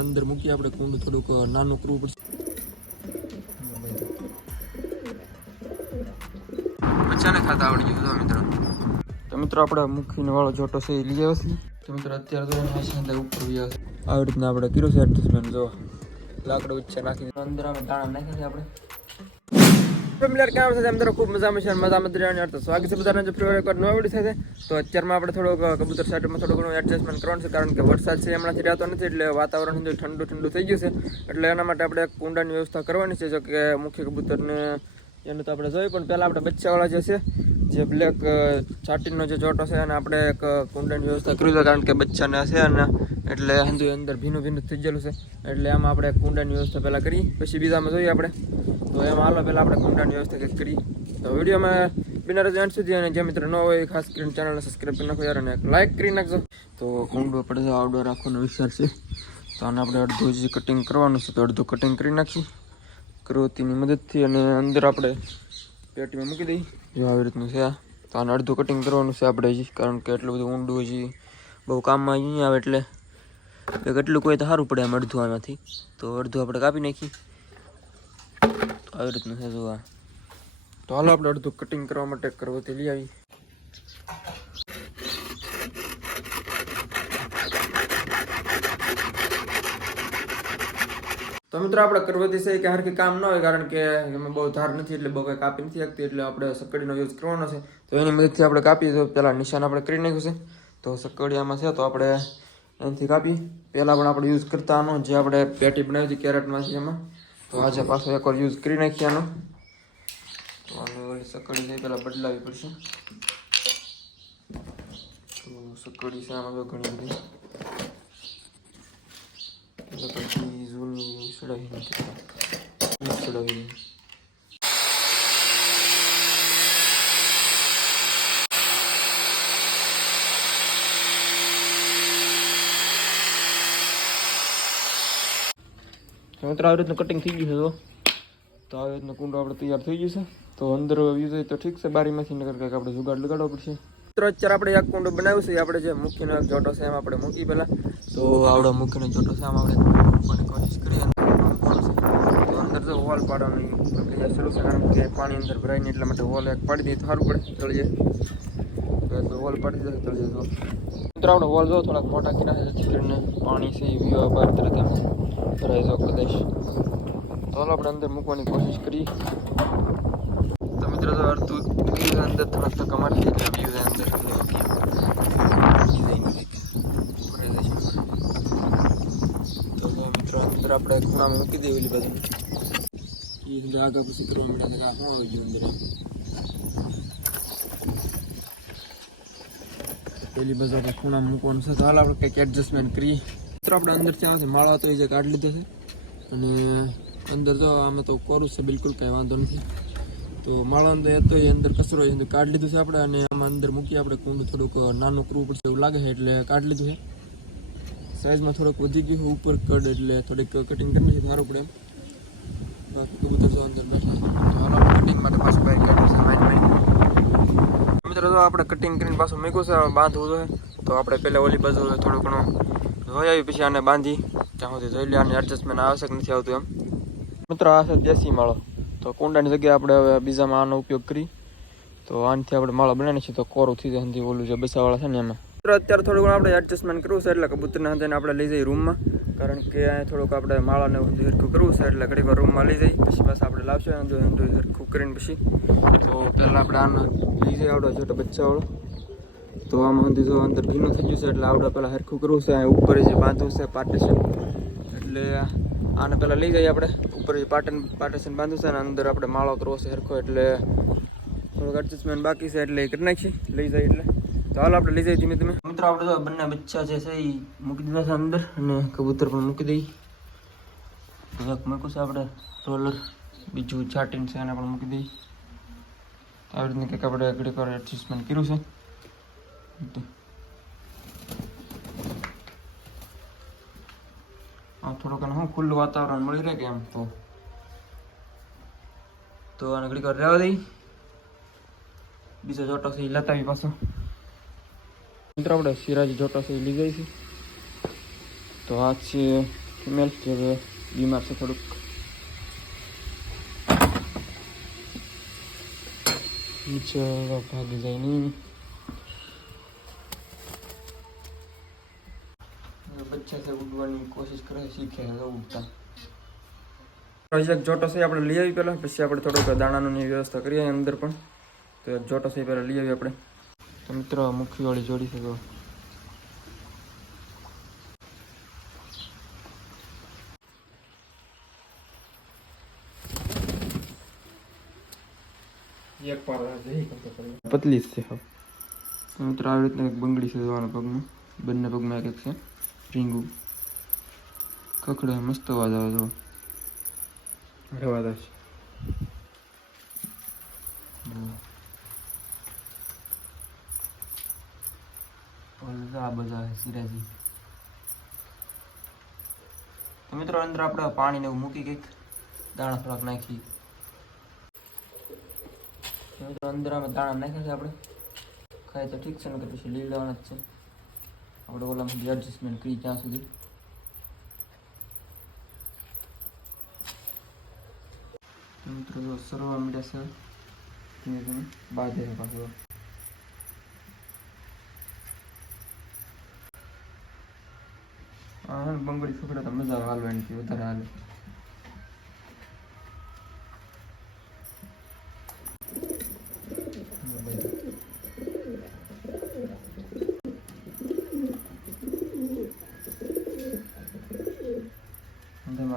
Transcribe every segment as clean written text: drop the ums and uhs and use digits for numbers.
અંદર મૂકી આપણે કુંડ થોડુંક નાનું કરવું પડશે. બચ્ચાને ખાતા આવડી ગયું મિત્રો. તો મિત્રો આપણે મૂકીને વાળો જોટો છે એ લઈ આવશે. તો મિત્રો અત્યારે તો ઉપર આવી આવી રીતના આપણે કર્યું છે એડજસ્ટમેન્ટ. જો લાકડું ઉચ્ચા નાખી અંદર અમે દાણા નાખી છે આપણે. અંદર ખૂબ મજામાં છે, મજામાં રહેવાની તો સ્વાગત છે બધાને. જો ફ્રી એકવાર નવા વિડીયો સાથે તો અત્યારમાં આપણે થોડોક કબૂતર સાઈડમાં થોડું ઘણું એડજસ્ટમેન્ટ કરવાનું છે, કારણ કે વરસાદ છે હમણાંથી રહેતો નથી, એટલે વાતાવરણ ઠંડુ ઠંડુ થઈ ગયું છે. એટલે એના માટે આપણે કુંડાની વ્યવસ્થા કરવાની છે. જો કે મુખ્ય કબૂતરને એનું તો આપણે જોઈએ, પણ પહેલાં આપણે બચ્ચાવાળા જે છે જે બ્લેક ચાટીનો જે ચોટો છે અને આપણે એક કુંડાની વ્યવસ્થા કરી છે, કારણ કે બચ્ચાને છે અને એટલે અંદર ભીનું ભીનું થઈ ગયેલું છે. એટલે એમાં આપણે કુંડાની વ્યવસ્થા પહેલાં કરી, પછી બીજામાં જોઈએ આપણે. તો એમાં હાલો પહેલાં આપણે કુંડાની વ્યવસ્થા કંઈક કરી. તો વિડીયોમાં બિના રહેજો એન્ડ સુધી, અને જે મિત્ર ન હોય ખાસ કરીને ચેનલને સબસ્ક્રાઈબ કરી નાખો યાર, અને લાઈક કરી નાખજો. તો કુંડો આપણે આઉટડોર રાખવાનો વિચાર છે. તો આને આપણે અડધું જ કટિંગ કરવાનું છે, તો અડધું કટિંગ કરી નાખીએ ક્રોતીની મદદથી, અને અંદર આપણે પેટીમાં મૂકી દઈએ. જો આવી રીતનું છે આ. તો આને અડધું કટિંગ કરવાનું છે આપણે હજી, કારણ કે એટલું બધું ઊંડું હજી બહુ કામમાં નહીં આવે, એટલે કેટલું કોઈ તો સારું પડે આમ અડધું આમાંથી. તો અડધું આપણે કાપી નાખીએ. આવી રીતનું છે જોવા. તો હાલો આપણે અડધું કટિંગ કરવા માટે કરવતી લઈ આવી. તો મિત્રો આપણે કરવતી છે કે હરખી કામ ન હોય, કારણ કે એમાં બહુ ધાર નથી, એટલે બહુ કંઈ કાપી નથી શકતી, એટલે આપણે સકડીનો યુઝ કરવાનો છે. તો એની મદદથી આપણે કાપીએ. તો પહેલાં નિશાન આપણે કરી નાખ્યું છે. તો સકડિયામાં છે તો આપણે એનાથી કાપી. પહેલાં પણ આપણે યુઝ કરતા આનો જે આપણે પેટી બનાવી હતી કેરેટમાંથી, એમાં. તો આજે પાછો એકવાર યુઝ કરી નાખીએ આનો. તો આને ઓલી સકડી છે પહેલાં બદલાવી પડશે. તો સકડી છે આમાં ઘણી બધી પછી જૂની ચડાવી ચડાવી. મિત્રો આવી રીતનું કટિંગ થઈ ગયું છે. તો આવી રીતનું કુંડો આપણે તૈયાર થઈ ગયું છે. તો અંદર વ્યૂ જોઈએ તો ઠીક છે, બારીમાંથી નગર કંઈક આપણે જુગાડ લગાડવો પડશે. મિત્રો અત્યારે આપણે એક કુંડો બનાવ્યું છે, આપણે જે મૂકીનો એક જોટો છે એમાં આપણે મૂકી પહેલાં. તો આવડો મૂકીનો જોટો છે આમાં આપણે મૂકવાની કોશિશ કરીએ. તો અંદર તો વોલ પાડવાની પ્રક્રિયા શરૂ છે, કારણ કે પાણી અંદર ભરાય નહીં, એટલા માટે વોલ એક પાડી દઈએ તો સારું પડે તળીએ. તો વોલ પાડી દઈએ તળીએ. તો મિત્રો આપણે વોલ જો થોડાક મોટા કર્યા છે, જેથી કરીને પાણી છે એ વ્યૂ બહાર તરત એમ ભરાઈ જાવ કદાચ. તો હાલો આપણે અંદર મૂકવાની કોશિશ કરીએ. તો મિત્રો તો અડધું અંદર થોડાક ધક્કા મારી દઈએ એટલે વ્યૂ અંદર તો મિત્રો અંદર આપણે ખૂણામાં મૂકી દઈએ ઓલી બાજુ. એ અંદર આગળ પછી કરવા મળે શું આવી ગયું અંદર. પેલી બાજુ આપણે ખૂણામાં મૂકવાનું છે. તો હાલ આપણે કંઈક એડજસ્ટમેન્ટ કરીએ. મિત્રો આપણે અંદર ત્યાં છે માળા તો એ જે કાઢી લીધો છે, અને અંદર તો આમાં તો કોરું છે, બિલકુલ કાંઈ વાંધો નથી. તો માળા અંદર એ તો એ અંદર કચરો એ અંદર કાઢી લીધું છે આપણે, અને આમાં અંદર મૂકી આપણે કુંડ થોડુંક નાનું કરવું પડશે એવું લાગે છે, એટલે કાઢી લીધું છે. સાઇઝમાં થોડુંક વધી ગયું છે ઉપર કડ, એટલે થોડીક કટિંગ કરી નાખી સારું પડે એમ. બાકી કબૂતર તો અંદર બેઠા. તો હાલ આપણે કટિંગ માટે પાછું બહાર કાઢ્યું છે માઇન્ડ. મિત્રો તો આપણે કટિંગ કરીને પાછું મૂક્યું છે, બાંધવું જોઈએ. તો આપણે પહેલાં ઓલી બાજુ થોડું ઘણું જોઈ આવી, પછી આને બાંધી ત્યાં સુધી જોઈ લે આને એડજસ્ટમેન્ટ આવશ્યક નથી આવતું એમ. મિત્રો આ છે દેશી માળો. તો કુંડાની જગ્યાએ આપણે હવે બીજામાં આનો ઉપયોગ કરી. તો આનાથી આપણે માળો બનાવીએ છીએ તો કોરું થઈ જાય, ઓલું જે બસાવાળા છે ને એમાં. મિત્રો અત્યારે થોડું ઘણું આપણે એડજસ્ટમેન્ટ કરવું છે, એટલે કબૂતરને હંધાઈને આપણે લઈ જઈએ રૂમમાં, કારણ કે અહીંયા થોડુંક આપણે માળાને હરખું કરવું છે, એટલે ઘડીક વાર રૂમમાં લઈ જઈએ, પછી પાછા આપણે લાવશે હરખું કરીને પછી. તો પહેલાં આપણે આને લઈ જઈએ આવડો છોટો બચ્ચાવાળો. તો આમાં જો અંદર ભીનું થઈ ગયું છે, એટલે આવડે પહેલાં હરખું કરવું છે. અહીંયા ઉપર જે બાંધવું છે પાર્ટીશન, એટલે આને પહેલાં લઈ જઈએ આપણે ઉપર પાર્ટીશન બાંધવું છે, અને અંદર આપણે માળો કરવો છે હરખો, એટલે થોડુંક એડજસ્ટમેન્ટ બાકી છે, એટલે કરી નાખીએ લઈ જાય એટલે. તો હાલ આપણે લઈ જઈએ ધીમે ધીમે. મિત્રો આપણે તો બંને બચ્ચા જે છે એ મૂકી દીધા છે અંદર, અને કબૂતર પણ મૂકી દઈએ. તો એક મૂકું છે આપણે રોલર, બીજું ચાટીન છે એને પણ મૂકી દઈએ. આવી રીતની કંઈક આપણે ઘડીક વાર એડજસ્ટમેન્ટ કર્યું છે. થોડુંક શું ખુલ્લું વાતાવરણ મળી રહે કે એમ, તો આને ઘડીક વાર રહેવા દઈ. બીજો જોટો છે એ લતાવી પાછો. મિત્રો આપણે સિરાજ જોટો છે એ લઈ જઈશું. તો આ છે ફિમેલ જે હવે બીમાર છે થોડુંક. નીચે ભાગી જાય નહીં. બચ્ચા છે ઉડવાની કોશિશ કરે છે, શીખે છે ઉડતા. એક જોટો છે આપણે લઈ આવી પહેલાં, પછી આપણે થોડોક દાણાની વ્યવસ્થા કરીએ અંદર પણ. તો એક જોટો છે પહેલાં લઈ આવીએ આપણે. તો મિત્રો મુખીવાળી જોડી છે તો એક પાર પતલી જ છે. મિત્રો આવી રીતના એક બંગડી છે જોવાના પગમાં, બંને પગમાં એક એક છે રીંગું. કકડે મસ્ત અવાજ આવે જો રવાદાસ. આ બધા સિરાજી. તો મિત્રો અંદર આપણે પાણીને એવું મૂકી કંઈક દાણા થોડાક નાખી. મિત્રો અંદર અમે દાણા નાખ્યા છે આપણે. ખાય તો ઠીક છે ને, તો પછી લઈ લેવાના જ છે આપણે. ઓલામાંથી એડજસ્ટમેન્ટ કરી ત્યાં સુધી. મિત્રો જો સરવા મીઠા છે ધીમે ધીમે બાંધે છે પાછું. હા બંગડી સુખડે તો મજા આવે હાલવાની, વધારે હાલે.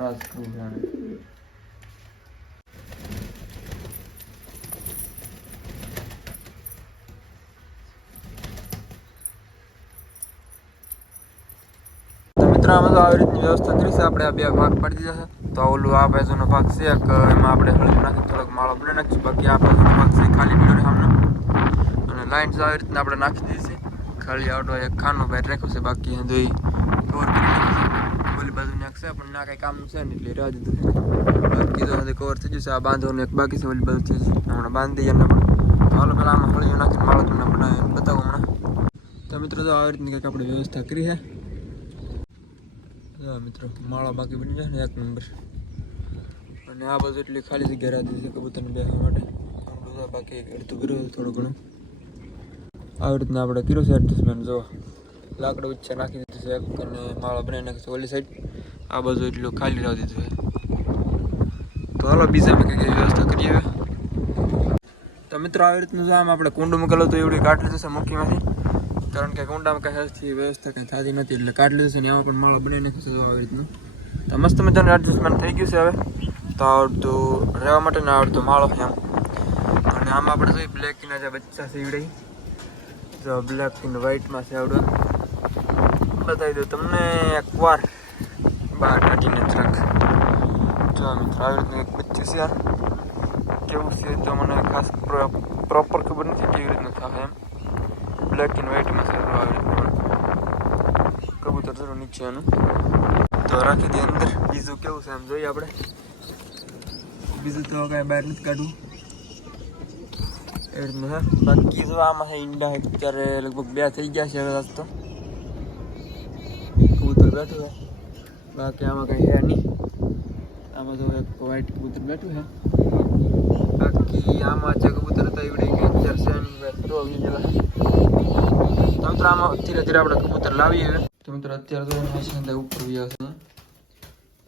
રાજ કરવું જાણે. મિત્રો આમાં તો આવી રીતની વ્યવસ્થા કરી છે આપણે. આ બે ભાગ પાડી દીધા છે. તો ઓલું આ બાજુનો ભાગ છે એમાં આપણે હળદર નાખી થોડોક માળો બને નાખીશું. બાકી આ બાજુનો ભાગ છે ખાલી પીડો સામનો. અને લાઈન આવી રીતના આપણે નાખી દીધી છે. ખાલી આવડો એક ખાનો બહાર રાખ્યો છે, બાકી જોઈ કવર કરી નાખ્યું છે. ઓલી બાજુ નાખશે પણ ના કંઈ કામનું છે ને એટલે રાહ દીધું. બાકી તો કવર થઈ જશે. આ બાંધવાનું એક બાકી છે, ઓલી બાજુ થઈ જશે. હમણાં બાંધી દઈએ એને પણ. તો હાલો પહેલાં આમાં હળિયું નાખીને માળો તમને બતાવું હમણાં. તો મિત્રો તો આવી રીતની કંઈક આપણે વ્યવસ્થા કરી છે. મિત્રો માળો બાકી બની જાય ને એક નંબર. અને આ બાજુ એટલી ખાલી જગ્યા રાખી છે કબૂતરને બેસવા માટે. બાકી અડધું કર્યું થોડું ઘણું. આવી રીતના આપણે કર્યું છે એડજસ્ટમેન્ટ. જો લાકડું ઊંચે નાખી દીધું છે એક, અને માળો બનાવી નાખ્યો છે ઓલી સાઈડ. આ બાજુ એટલું ખાલી રાખી દીધું છે. તો હાલો બીજા અમે કંઈક વ્યવસ્થા કરીએ. તો મિત્રો આવી રીતનું આમ આપણે કુંડું મૂકેલું તો એવડી કાઢી લીધું છે મુખ્યમાંથી. કારણ કે કુંડામાં કંઈ હેલ્થથી વ્યવસ્થા કંઈ થતી નથી એટલે કાઢી લીધું છે. ને આમાં પણ માળો બનાવી નાખ્યો છે આવી રીતનું. તો મસ્ત મજાનું એડજસ્ટમેન્ટ થઈ ગયું છે હવે. તો આવડતું રહેવા માટે ને આવડતું માળો છે આમ. અને આમાં આપણે જોઈએ બ્લેકના જે બચ્ચા છે ઈવડે, જો બ્લેક અને વ્હાઇટમાં છે આવડે. બતાવી દઉં તમને એકવાર બહાર કાઢીને જ રાખ. જો મિત્રો આવી રીતનું એક બચ્ચું છે. કેવું છે તો મને ખાસ પ્રોપર ખબર નથી કેવી રીતનું થાય એમ. બ્લેક એન્ડ વ્હાઇટમાં છે આવી રીતનું કબૂતર જરૂર નીચે એનું. તો રાખી દઈએ અંદર. બીજું કેવું છે એમ જોઈએ આપણે. બીજું તો કાંઈ બહાર નથી કાઢવું એ રીતનું છે. બાકી તો આમાં છે ઈંડા અત્યારે લગભગ 2 થઈ ગયા છે હવે. આજ તો કબૂતર બેઠું છે. બાકી આમાં કંઈ છે નહીં. આમાં તો એક વ્હાઇટ કબૂતર બેઠું છે. બાકી આમાં જે કબૂતર હતા એવડે કંઈ અત્યારે છે નહીં. તો મિત્રો આમાં ધીરે ધીરે આપણે કબૂતર લાવીએ. તો મિત્રો અત્યારે તો ઉપર ગયા છે.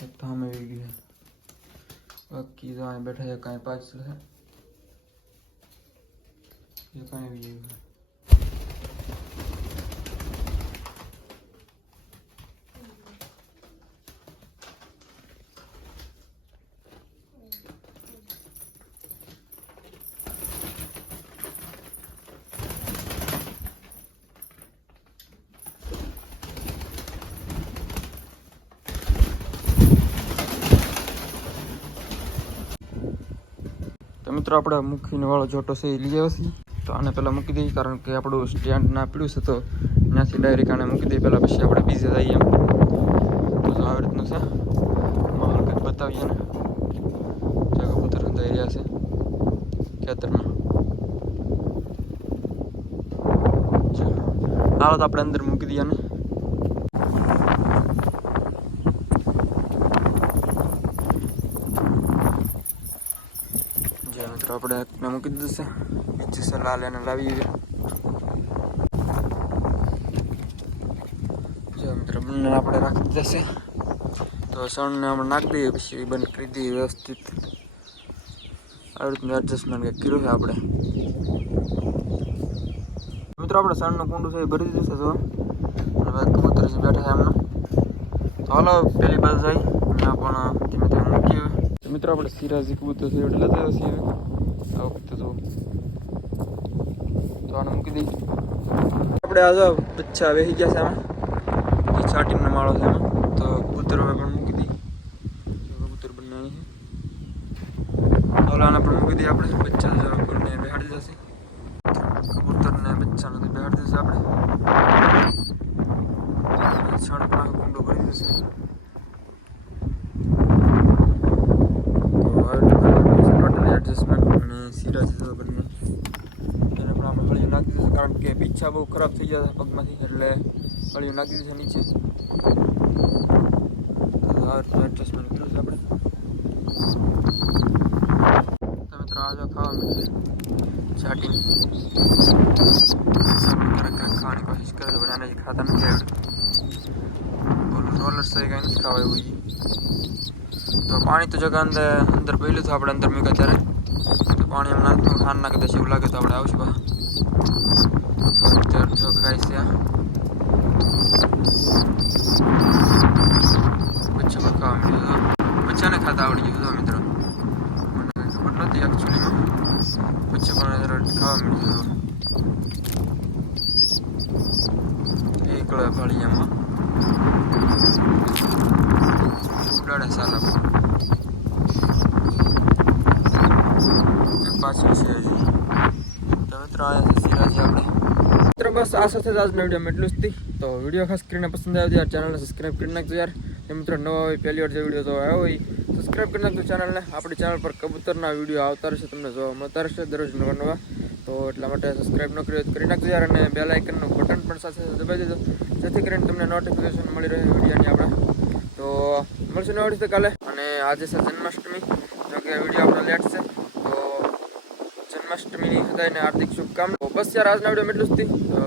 એક થામે આવી ગયું. બાકી તો અહીં બેઠા છે કાંઈ પાછળ છે. એ કાંઈ આવી ગયું. તો મિત્રો આપણે મૂકીને વાળો જોટો છે એ લઈ આવશે. તો આને પહેલાં મૂકી દઈએ કારણ કે આપણું સ્ટેન્ડ ના પીડ્યું છે. તો ત્યાંથી ડાયરેક્ટ આને મૂકી દઈએ પહેલાં, પછી આપણે બીજે જઈએ એમ. તો આવી રીતનું છે માહોલ કંઈક બતાવીએ ને. જે કબૂતર થઈ રહ્યા છે ખેતરમાં. હાલો તો આપણે અંદર મૂકી દઈએ ને. તો આપણે એકને મૂકી દીધું છે, બીજી છે લાલ એને લાવી જો મિત્રો બંને આપણે રાખી દીધા છે. તો સણને આપણે નાખી દઈએ, પછી બંધ કરી દઈએ વ્યવસ્થિત. આવી રીતનું એડજસ્ટમેન્ટ કંઈક કર્યું છે આપણે. મિત્રો આપણે સણનું કુંડું છે એ ભરી દીધું છે. તો હવે કબૂતર જે બેઠા છે એમનું, તો હાલો પેલી બાજુ જાય ત્યાં પણ ધીમે ધીમે મૂકી. તો મિત્રો આપણે સિરાજી કબૂતર છે એટલે લેતા છીએ આ વખતે. તો આને મૂકી દઈએ આપણે. આ જો બચ્ચા બેસી ગયા છે આમાં, એ છાટીનો માળો છે એમાં. તો કબૂતર હવે પણ મૂકી દઈએ. કબૂતર બંને અહીં છે, ઓલાને પણ મૂકી દઈએ આપણે. બચ્ચા બંને બેહાડી જશે, કબૂતરને બચ્ચાને બેહાડી દીધું આપણે. છણ પણ કુંડો કરી દેશે. એડજસ્ટમેન્ટ અને સિરાજ બંને એને પણ આપણે હળીઓ નાખી દીધું, કારણ કે પીછા બહુ ખરાબ થઈ ગયા હતા પગમાંથી, એટલે હળીઓ નાખી દીધું છે નીચે. એડજસ્ટમેન્ટ કર્યું છે આપણે. તો મિત્રો આ જો ખાવા મળ્યું ચાટી ખાવાની કોશિશ કરે છે, પણ એને ખાતા નથી આવડતું. ઓલું રોલર છે કંઈ નથી ખાવા એવું. તો પાણી તો જગા અંદર પહેલું તો આપણે અંદર મૂક્યા ત્યારે તો પાણી એમ નાખતું ખાન નાખી દેશે એવું લાગે તો આપણે આવશું બા. તો અત્યારે જો ખાય છે બચ્ચા પણ ખાવા મળ્યું. બચ્ચાને ખાતા આવડી ગયું મિત્રો, મને ખબર નથી એકચ્યુઅલીમાં. બચ્ચા પણ ખાવા મળ્યું એકલો ફાળી એમાં ઉડાડે સાલા પાછું છે હજી. તો મિત્રો આવ્યા છે સિરાજી આપણે. મિત્રો બસ આ સાથે જ આજનો વિડીયો એટલું જ હતી. તો વિડીયો ખાસ કરીને પસંદ આવ્યો યાર ચેનલને સબસ્ક્રાઈબ કરી નાખજો યાર. જે મિત્રો નવા હોય પહેલી વાર જે વિડીયો તો આવ્યો હોય સબસ્ક્રાઈબ કરી નાખજો ચેનલને. આપણી ચેનલ પર કબૂતરના વિડીયો આવતા રહેશે, તમને જોવા મળતા રહેશે દરરોજ નવા. તો એટલા માટે સબસ્ક્રાઈબ ન કર્યો તો કરી નાખજો યાર, અને બેલ આઇકનનું બટન પણ સાથે દબાવી દેજો, જેથી કરીને તમને નોટિફિકેશન મળી રહે વિડીયોની આપણે. તો મળશું નવા વિડીયો કાલે. અને આજે છે જન્માષ્ટમી, જો કે વિડીયો આપણો લેટ છે. તો જન્માષ્ટમીની બધાને હાર્દિક શુભકામના. બસ યાર આજના વિડીયો એટલું જ હતી. તો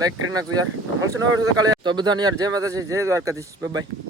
લાઈક કરી નાખજો યાર. મળશું નવા વિડીયો કાલે. તો બધાને યાર જય માતાજી, જય દ્વારકાધીશ, બાય બાય.